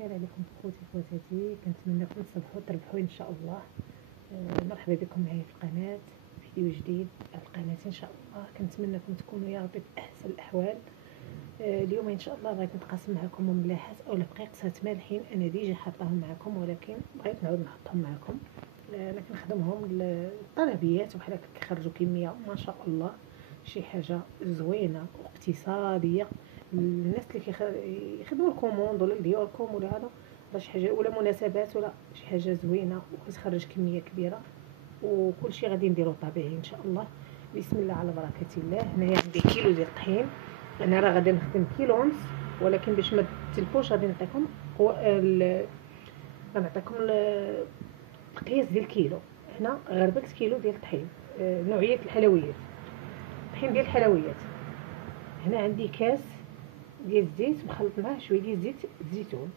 الخير عليكم خوتي خواتاتي، كنتمنىكم تصبحوا تربحوا ان شاء الله. مرحبا بكم معايا في القناه، فيديو جديد على القناه ان شاء الله. كنتمنىكم تكونوا يا ربي باحسن الاحوال. اليوم ان شاء الله بغيت نتقاسم معكم ملاحظ او دقيقات مالحين انا ديجا حاطاهم معكم، ولكن بغيت نعاود نحطهم معكم. انا كنخدمهم للطلبيات وبحال هكا كيخرجوا كميه ما شاء الله، شي حاجه زوينه واقتصاديه. الناس اللي كيخدموا الكوموند ولا ديالكم ولا هذا، ولا شي حاجه ولا مناسبات ولا شي حاجه زوينه وكتخرج كميه كبيره، وكل شيء غادي نديرو طبيعي ان شاء الله. بسم الله على بركه الله. هنايا عندي كيلو ديال الطحين، انا راه غادي نخدم كيلو ونص، ولكن باش ما تلفوش غادي نعطيكم غنعطيكم القياس ديال الكيلو. هنا غربلت كيلو ديال الطحين، نوعيه الحلويات، الطحين ديال الحلويات. هنا عندي كاس ديال الزيت مخلط معاه شويه ديال زيت الزيتون،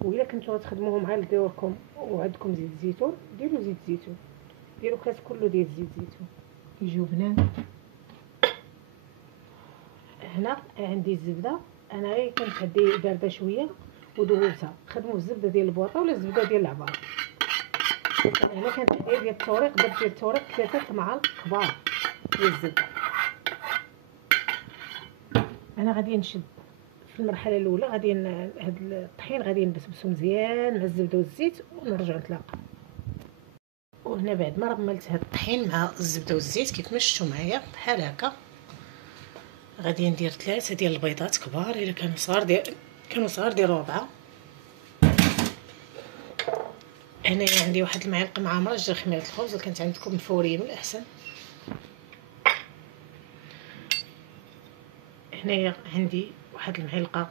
وإلا كنتو غتخدموه مع ديوركم وعندكم زيت الزيتون ديروا زيت الزيتون، ديروا كاس كله ديال زيت الزيتون يجيو بنان. هنا عندي الزبده، انا غير كانت عندي بارده شويه ودوبتها. خدموا الزبده ديال البواطه ولا الزبده ديال العبار. هنا كانت عندي ديال التوريق، درت ديال التوريق 3 معالق كبار ديال الزبده. انا غادي نشد في المرحله الاولى، غادي هاد الطحين غادي نبسبسو مزيان مع الزبده والزيت ونرجعو نتلاقاو. وهنا بعد ما رملت هاد الطحين مع الزبده والزيت كيف ما شفتوا معايا بحال هكا، غادي ندير 3 ديال البيضات كبار، الا كانوا صغار ديروا 4. هنايا عندي واحد المعلقه معامره ديال خميره الخبز، اللي كانت عندكم فوريه من الاحسن. هنايا عندي واحد المعلقه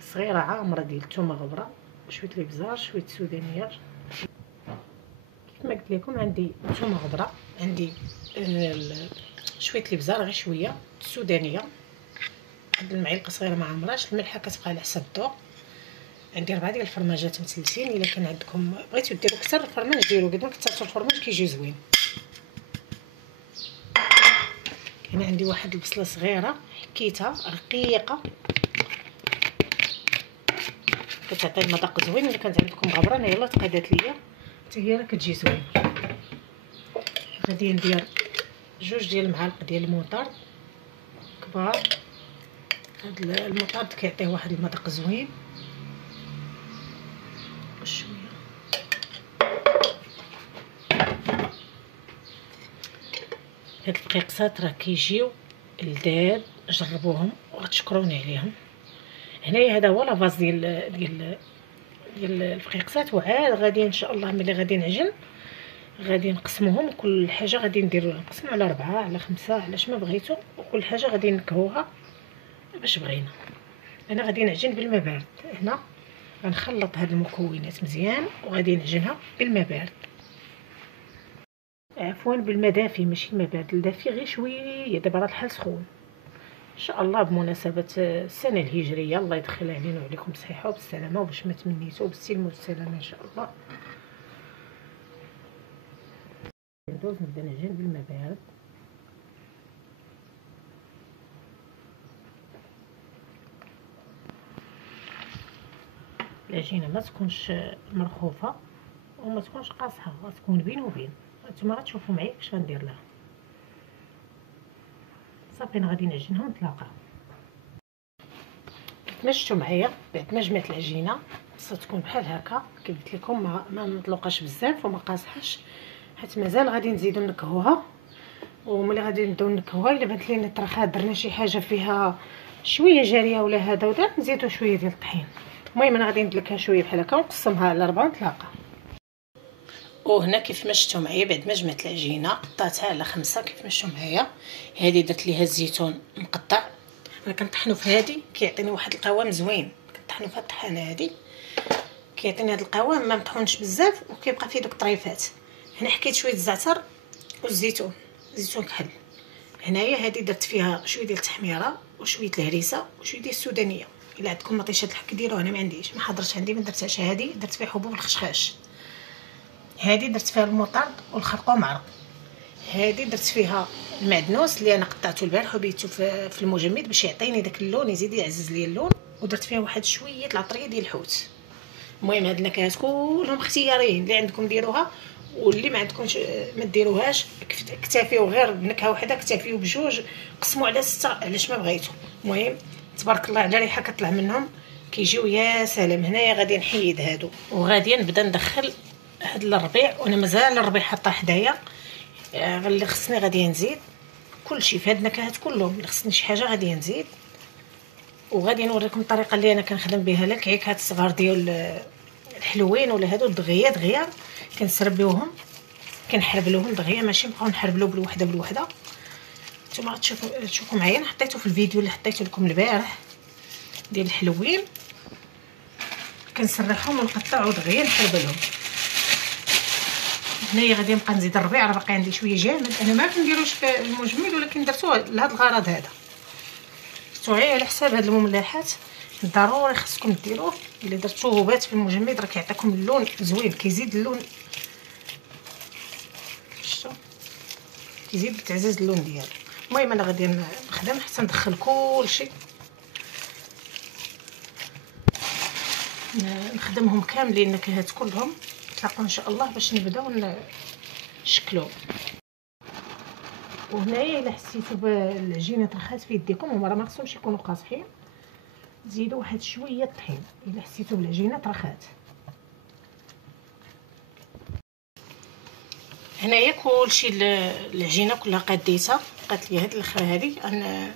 صغيره عامره ديال الثومه غبره، شويه الابزار، شويه السودانيه. كيف ما قلت لكم عندي ثومه غبره، عندي شويه الابزار غير شويه، السودانيه، واحد المعلقه صغيره ما عمراش، الملحه كتبقى على حسب الذوق. عندي 4 ديال الفرماجات مثلثين، الا كان عندكم بغيتو ديروا كثر الفرماج ديروا، قد ما كثرتوا الفرماج كيجي زوين. هنا عندي واحد البصله صغيره حكيتها رقيقه، كتعطي المذاق زوين. الا كانت عندكم غبره يلاه تقادات ليا حتى هي راه كتجي زوين. غادي ندير 2 ديال المعالق ديال الموطارد كبار. هاد الموطارد كيعطيه واحد المذاق زوين. شويه هاد الدقيقات راه كيجيو لذاذ، جربوهم وغتشكروني عليهم. هنايا هذا هو لافاز ديال الفقيقسات، وعاد غادي ان شاء الله ملي غادي نعجن غادي نقسموهم. كل حاجه غادي نديرو نقسمو على 4 على 5 علاش ما بغيتو، وكل حاجه غادي نكهوها باش بغينا. انا غادي نعجن بالماء بارد. هنا غنخلط هاد المكونات مزيان وغادي نعجنها بالماء بارد، عفوا بالماء دافي ماشي الماء بارد، الدافي غير شويه. دابا راه الحال سخون ان شاء الله بمناسبه السنه الهجريه، الله يدخل علينا وعليكم بالصحه وبالسلامه وباش ما تمنيتو بالسلم والسلامه ان شاء الله. ندوز نبدا نعجن بالماء بارد. العجينه ما تكونش مرخوفه وما تكونش قاصحه، غتكون بين وبين. نتوما غتشوفوا معايا كيفاش غندير لها. صافي انا غادي نعجنهم نتلاقاو. كيف ما شفتوا معايا بعد ما جمعت العجينه خاصها تكون بحال هكا كيف قلت لكم، ما مطلوقاش بزاف وما قاصحاش، حيت مازال غادي نزيدو نكهوها. وملي غادي نبداو نكهوها الا بانت لينا طرخات درنا شي حاجه فيها شويه جاريه ولا هذا ودا نزيدو شويه ديال الطحين. المهم انا غادي ندلكها شويه بحال هكا ونقسمها على 4 نتلاقى. وهنا كيف ما شفتوا معايا بعد ما جمعت العجينه قطعتها على 5 كيف ما شفتوا معايا. هذه درت ليها الزيتون مقطع، انا كنطحنو في هذه كيعطيني واحد القوام زوين. كنطحنو في الطحانه هذه كيعطيني هذا القوام، ما مطحونش بزاف وكيبقى فيه دوك الطريفات. هنا حكيت شويه الزعتر والزيتون، زيتون كحل. هنايا هذه درت فيها شويه ديال التحميره وشويه الهريسه وشويه ديال السودانيه. الا عندكم مطيشه الحك ديروها، انا ما عنديش، ما حضرتش عندي ما درتهاش. هذه درت فيها حبوب الخشخاش، هذه درت فيها المطرد والخرقوم عرق، هذه درت فيها المعدنوس اللي انا قطعته البارح وبيته في المجمد باش يعطيني داك اللون، يزيد يعزز لي اللون. ودرت فيها واحد شويه العطريه ديال الحوت. المهم هاد النكهات كلهم اختياريين، اللي عندكم ديروها واللي ما عندكمش ما ديروهاش. اكتفيو غير بنكهه واحده، اكتفيو بجوج، قسموا على 6 علاش ما بغيتو. المهم تبارك الله على ريحه كطلع منهم كيجيو يا سلام. هنايا غادي نحيد هادو وغادي نبدا ندخل هاد الربيع، وانا مازال الربيع حاطه حدايا. اللي خصني غادي نزيد كلشي في هاد النكهات كلهم. اللي خصني شي حاجه غادي نزيد، وغادي نوريكم الطريقه اللي انا كنخدم بها الكعيكات الصغار ديال الحلوين ولا هادو دغيا دغيا كنسربيوهم كنحربلوهم دغيا، ماشي نبقاو نحربلو بالوحده بالوحده. نتوما تشوفوا معايا، انا حطيته في الفيديو اللي حطيته لكم البارح ديال الحلوين، كنسرحهم ونقطعو دغيا نحربلهم. هنايا غادي نبقى نزيد الربيع، راه باقي عندي شويه جامد، انا ما كنديروش في المجمد ولكن درتوه لهذا الغرض هذا. شفتوا على حساب هاد المملحات ضروري خصكم ديروه. اللي درتوه بات في المجمد راه كيعطيكم اللون زوين، كيزيد اللون، شفتوا كيزيد بتعزيز اللون ديالو. المهم انا غادي نخدم حتى ندخل كلشي، نخدمهم كاملين النكهات كلهم. نتلاقاو ان شاء الله باش نبداو نشكلو. وهنايا الا حسيتوا بالعجينه طرخات في يديكم، هما راه ما خصهمش يكونوا قاصحين، زيدوا واحد شويه الطحين الا حسيتوا بالعجينه طرخات. هنايا كلشي العجينه كلها قاديتها، بقات لي هاد الاخر هادي. انا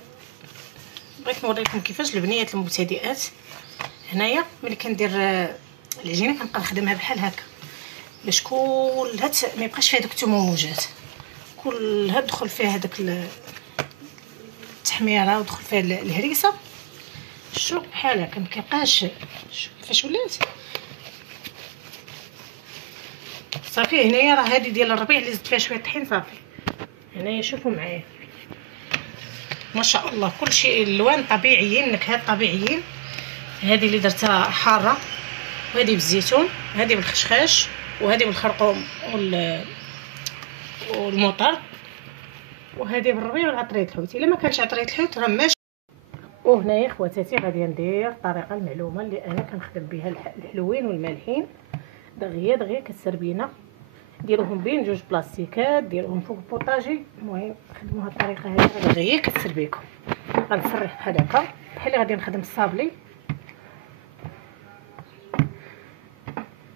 بغيت نوريكم كيفاش البنيات المبتدئات. هنايا ملي كندير العجينه كنبقى نخدمها بحال هكا باش كلها ما يبقاش فيها دوك التموجات، كلها تدخل فيها هذاك التحميره ودخل فيها الهريسه. شوف بحال هكا ما كيبقاش. شوف كيفاش ولات صافي. هنايا راه هذه ديال الربيع اللي زدت فيها شويه طحين صافي. هنايا شوفوا معايا ما شاء الله كلشي الالوان طبيعيين، نكهات طبيعيين. هذه اللي درتها حاره، وهذه بالزيتون، هذه بالخشخاش، وهذه بالخرقوم والمطر، وهذه بالربيع والعطريه الحوت. الا ما كانش عطريه الحوت راه ماشي. وهنايا خواتاتي غادي ندير الطريقه المعلومه اللي انا كنخدم بها الحلوين والمالحين دغيا دغيا كتسربينا. ديروهم بين جوج بلاستيكات، ديروهم فوق البوطاجي. المهم خدموا هاد الطريقه هذه دغيا كتسربيكم. غنسرح بحال هكا بحال اللي غادي نخدم الصابلي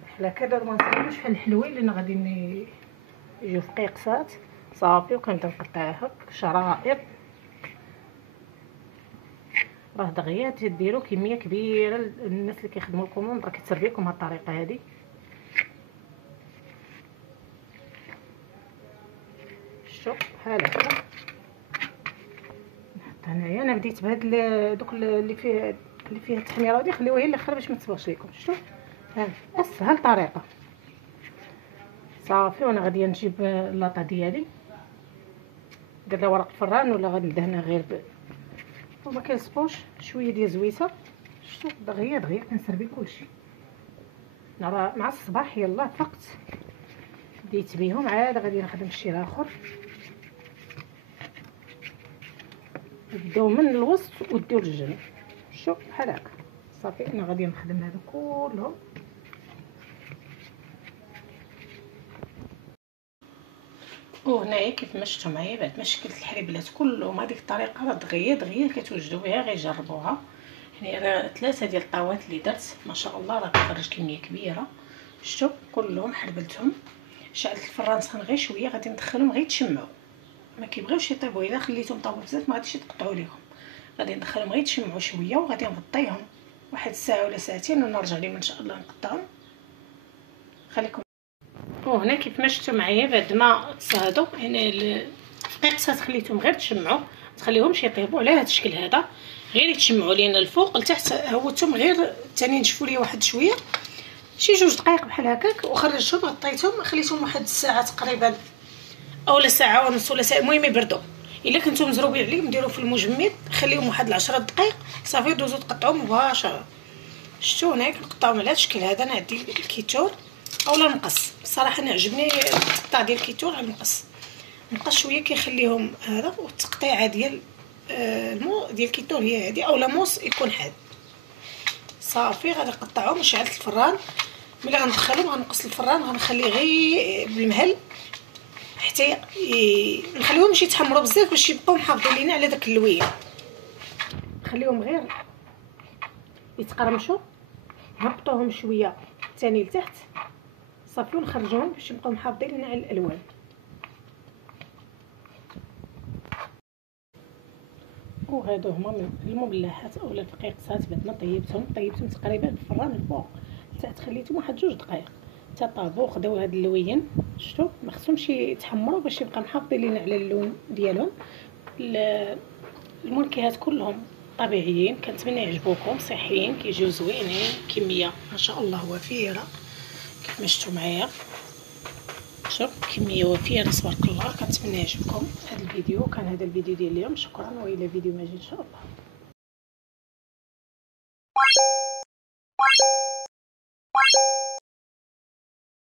بحال هكا. دابا ما نسربوش بحال الحلوين لان غادي يجيو في قيقسات صافي. وكنبدا نقطعها شرائط. راه دغيا تديروا كميه كبيره. الناس اللي كيخدموا الكوموند راه كتسربيكم هاد الطريقه هذه. شوف بحال هكا نحط هنايا. انا بديت بهاد دوك اللي فيها التحميره هادي، خليوها هي الاخر باش ما تصبغش لكم. شفتوا ها اسهل طريقه صافي. وانا غادي نجيب اللاطه ديالي، ندير لها ورق الفران ولا غادي ندهنها غير وما كيصبوش شويه ديال زويته. شفتوا دغيا دغيا كنسربي كلشي. مع الصباح يلا فقت بديت بيهم، عاد غادي نخدم شي اخر. بداو من الوسط وديو للجنب. شوف بحال هكا صافي. انا غادي نخدم هادو كلهم. وهنايا كيف ما شفتوا معايا بعد ما شكلت الحليبلات كلهم هذيك الطريقه راه دغيا دغيا كتوجدوا بها. غير جربوها. هنا راه 3 ديال الطاوات اللي درت ما شاء الله راه كتخرج كميه كبيره. شفتوا كلهم حربلتهم. شعلت الفران سخن غير شويه، غادي ندخلهم غير يتشمعوا، ما كيبغيوش يطيبوا. الا خليتهم طابوا بزاف ما غاديش يتقطعوا ليهم. غادي ندخلهم غير يتشمعوا شويه وغادي نغطيهم واحد الساعه ولا ساعتين ونرجع لهم ان شاء الله نقطعهم. خليكم. وهنا كيف ما شفتوا معايا بعد ما تصهدوا هنا القيقسات خليتهم غير تشمعوا، تخليهمش يطيبوا على هذا الشكل هذا، غير يتشمعوا لينا الفوق لتحت. هوتهم غير ثاني نشفوا ليه واحد شويه شي 2 دقائق بحال هكاك، وخرجتهم غطيتهم خليتهم واحد الساعه تقريبا اولا ساعه ونص ولا ساعه. المهم يبردوا. الا كنتو مزروبين عليهم ديروا في المجمد، خليهم واحد 10 دقائق صافي. دوزو تقطعوهم مباشره. شفتوا هنا كنقطعهم على هذا الشكل هذا. انا عندي الكيتور اولا المقص. بصراحه انا عجبني التقطاع ديال الكيتور على المقص. المقص شويه كيخليهم هذا. والتقطيعه ديال ديال الكيتور هي هذه، اولا موس يكون حاد. صافي غادي نقطعهم ونشعل الفران. ملي غندخلهم غنقص الفران وغنخليه غير بالمهل حتى نخليهمش يتحمروا بزاف باش يبقاو محافظين لينا على داك اللوين. نخليهم غير يتقرمشوا، نهبطوهم شويه ثاني لتحت صافي ونخرجوهم باش يبقاو محافظين لينا على الالوان. وهادو هما المملحات اولا الدقيقات بعد ما طيبتهم تقريبا بالفران الفوق لتحت، خليتهم واحد 2 دقائق حتى طابوا خداو هاد اللوين. شفتوا ما خصهمش يتحمروا باش يبقى محافظين لينا على اللون ديالهم. المنكهات كلهم طبيعيين، كنتمنى يعجبوكم، صحيين، كيجيو زوينين، كميه ما شاء الله وفيره كيف ما شفتوا معايا. شوف كميه وفيره تبارك الله. كنتمنى يعجبكم هذا الفيديو. كان هذا الفيديو ديال اليوم، شكرا والى فيديو مجيد ان شاء الله.